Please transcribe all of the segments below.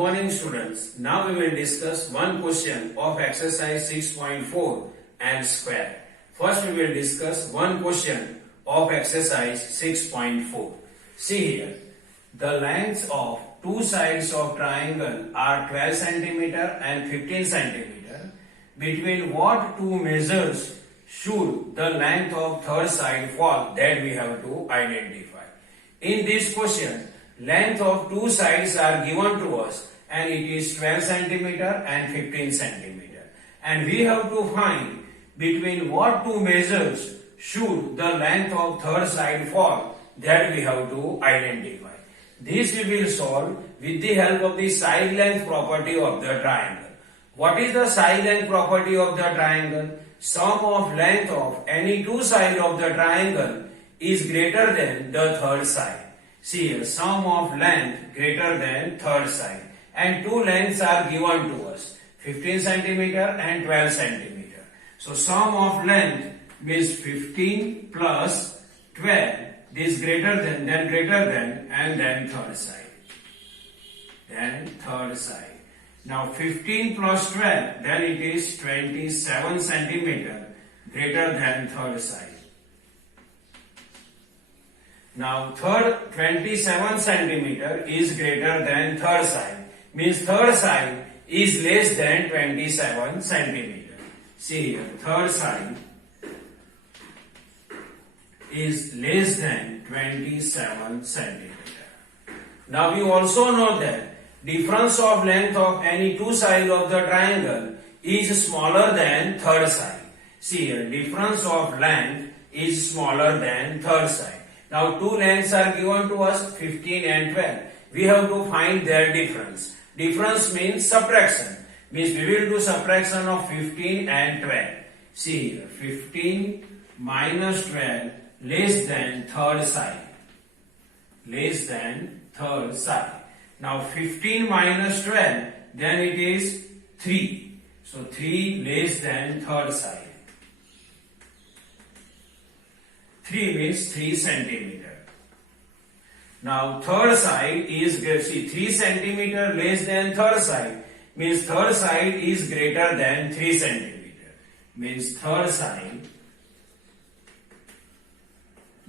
morning students. Now we will discuss one question of exercise 6.4 and square. First we will discuss one question of exercise 6.4. See here. The lengths of two sides of triangle are 12 centimeter and 15 centimeter. Between what two measures should the length of third side fall? That we have to identify. In this question, length of two sides are given to us and it is 12 centimeter and 15 centimeter. And we have to find between what two measures should the length of third side fall. That we have to identify. This we will solve with the help of the side length property of the triangle. What is the side length property of the triangle? Sum of length of any two sides of the triangle is greater than the third side. See here, sum of length greater than third side. And two lengths are given to us, 15 centimeter and 12 centimeter. So sum of length means 15 plus 12. This greater than, then greater than, and then third side. Then third side. Now 15 plus 12, then it is 27 centimeter greater than third side. Now third 27 centimeter is greater than third side. Means third side is less than 27 centimeter. See here, third side is less than 27 centimeter. Now we also know that difference of length of any two sides of the triangle is smaller than third side. See here, difference of length is smaller than third side. Now two lengths are given to us, 15 and 12. We have to find their difference. Difference means subtraction. Means we will do subtraction of 15 and 12. See here, 15 minus 12 less than third side. Less than third side. Now 15 minus 12, then it is 3. So 3 less than third side. 3 means 3 centimeter. Now third side is, see, 3 centimeter less than third side means third side is greater than 3 centimeter. Means third side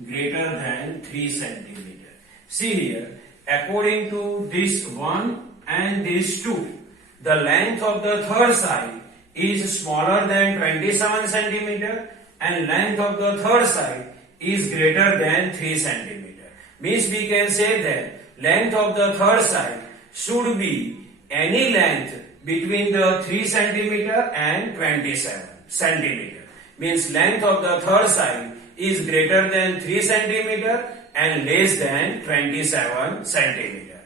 greater than 3 centimeter. See here, according to this 1 and this 2, the length of the third side is smaller than 27 centimeter and length of the third side is greater than 3 centimeter. Means we can say that length of the third side should be any length between the 3 centimeter and 27 centimeter. Means length of the third side is greater than 3 centimeter and less than 27 centimeter.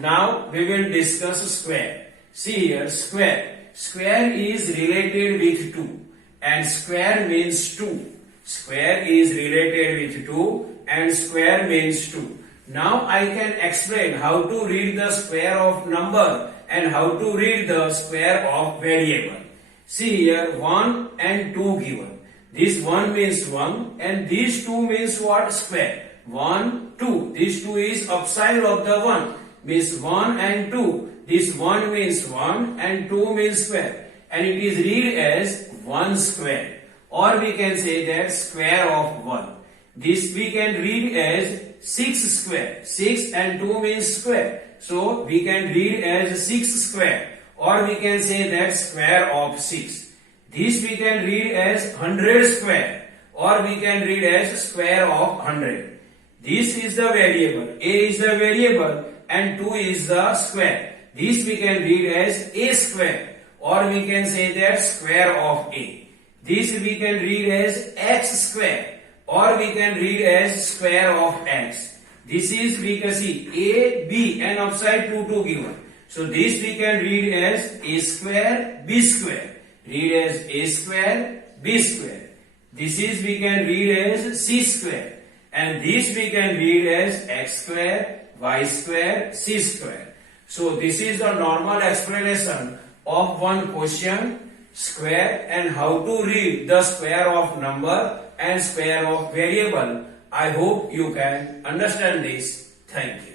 Now we will discuss square. See here, square. Square is related with 2 and square means 2. Square is related with 2 and square means 2. Now I can explain how to read the square of number and how to read the square of variable. See here, 1 and 2 given. This 1 means 1 and these 2 means what? Square. 1, 2. This 2 is upside of the 1. Means 1 and 2. This 1 means 1 and 2 means square. And it is read as 1 square. Or we can say that square of 1. This we can read as 6 square. 6 and 2 means square. So we can read as 6 square. Or we can say that square of 6. This we can read as 100 square. Or we can read as square of 100. This is the variable. A is the variable and 2 is the square. This we can read as a square. Or we can say that square of a. This we can read as x square or we can read as square of x. This is we can see a, b and upside 2 given. So this we can read as a square, b square. Read as a square, b square. This is we can read as c square. And this we can read as x square, y square, c square. So this is the normal explanation of one question, square, and how to read the square of number and square of variable. I hope you can understand this. Thank you.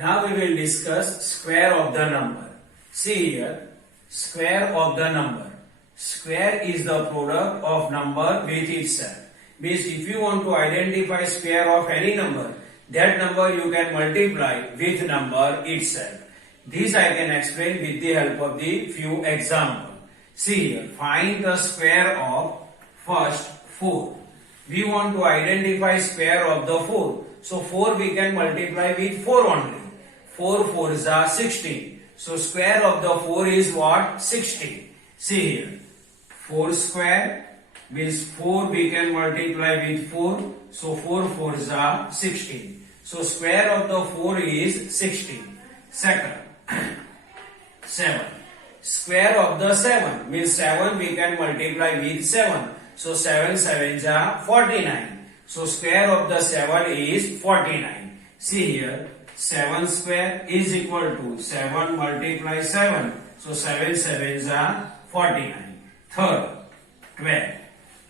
Now we will discuss square of the number. See here, square of the number. Square is the product of number with itself. Means if you want to identify square of any number, that number you can multiply with number itself. This I can explain with the help of the few examples. See here, find the square of first 4. We want to identify square of the 4. So 4 we can multiply with 4 only. 4 4s are 16. So square of the 4 is what? 16. See here, 4 square means 4 we can multiply with 4. So 4 4s are 16. So square of the 4 is 16. Second, 7. Square of the 7 means 7 we can multiply with 7. So 7 7s are 49. So square of the 7 is 49. See here, 7 square is equal to 7 multiply 7. So 7 7s are 49. Third, 12.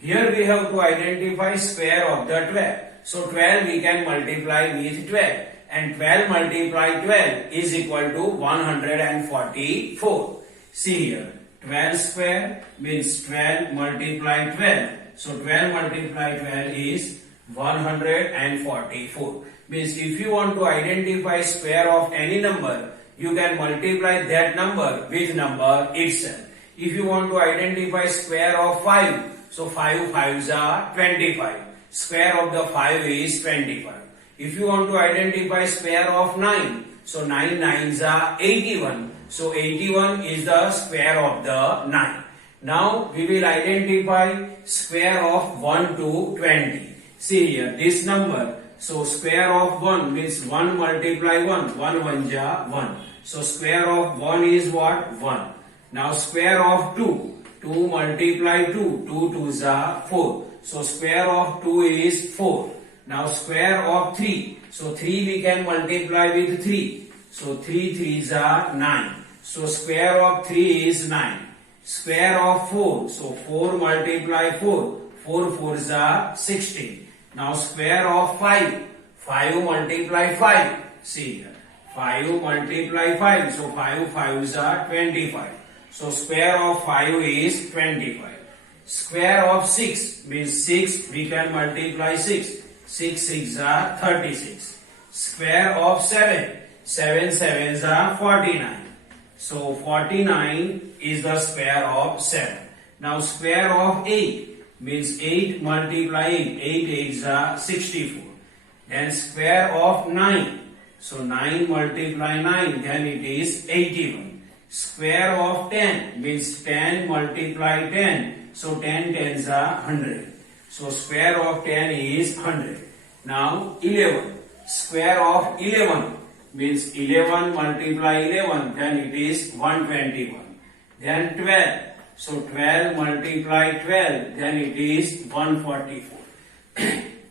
Here we have to identify square of the 12. So 12 we can multiply with 12. And 12 multiply 12 is equal to 144. See here, 12 square means 12 multiply 12. So 12 multiply 12 is 144. Means if you want to identify square of any number, you can multiply that number with number itself. If you want to identify square of 5, so 5 5s are 25. Square of the 5 is 25. If you want to identify square of 9, so 9 9s are 81. So 81 is the square of the 9. Now we will identify square of 1 to 20. See here, this number. So square of 1 means 1 multiply 1. 1 1 ja 1. So square of 1 is what? 1. Now square of 2. 2 multiply 2. 2 2s are 4. So square of 2 is 4. Now square of 3. So 3 we can multiply with 3. So 3 3s are 9. So square of 3 is 9. Square of 4. So 4 multiply 4. 4 4s are 16. Now square of 5. 5 multiply 5. See here. 5 multiply 5. So 5 5s are 25. So square of 5 is 25. Square of 6 means 6 we can multiply 6. 6 6 are 36. Square of 7. 7 7s are 49. So 49 is the square of 7. Now square of 8 means 8 multiply 8. 8 8s are 64. Then square of 9. So 9 multiply 9, then it is 81. Square of 10 means 10 multiply 10. So 10 10s are 100. So square of 10 is 100. Now 11. Square of 11 means 11 multiply 11, then it is 121. Then 12. So 12 multiply 12, then it is 144.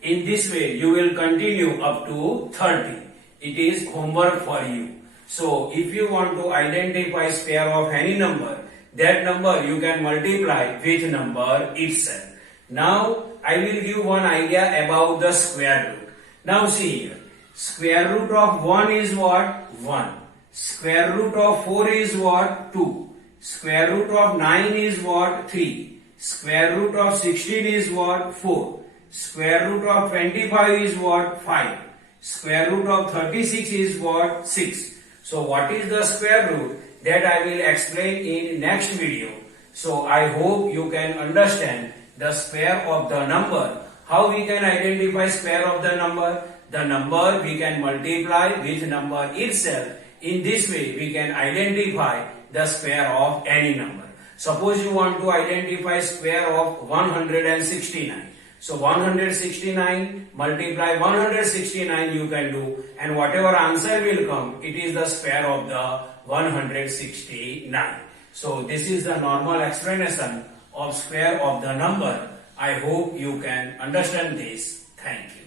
In this way, you will continue up to 30. It is homework for you. So if you want to identify square of any number, that number you can multiply with number itself. Now I will give one idea about the square root. Now see here. Square root of 1 is what? 1. Square root of 4 is what? 2. Square root of 9 is what? 3. Square root of 16 is what? 4. Square root of 25 is what? 5. Square root of 36 is what? 6. So what is the square root? That I will explain in next video. So I hope you can understand the square of the number. How we can identify square of the number? The number we can multiply with number itself. In this way we can identify the square of any number. Suppose you want to identify square of 169. So 169 multiply 169 you can do, and whatever answer will come, it is the square of the 169. So this is the normal explanation of square of the number. I hope you can understand this. Thank you.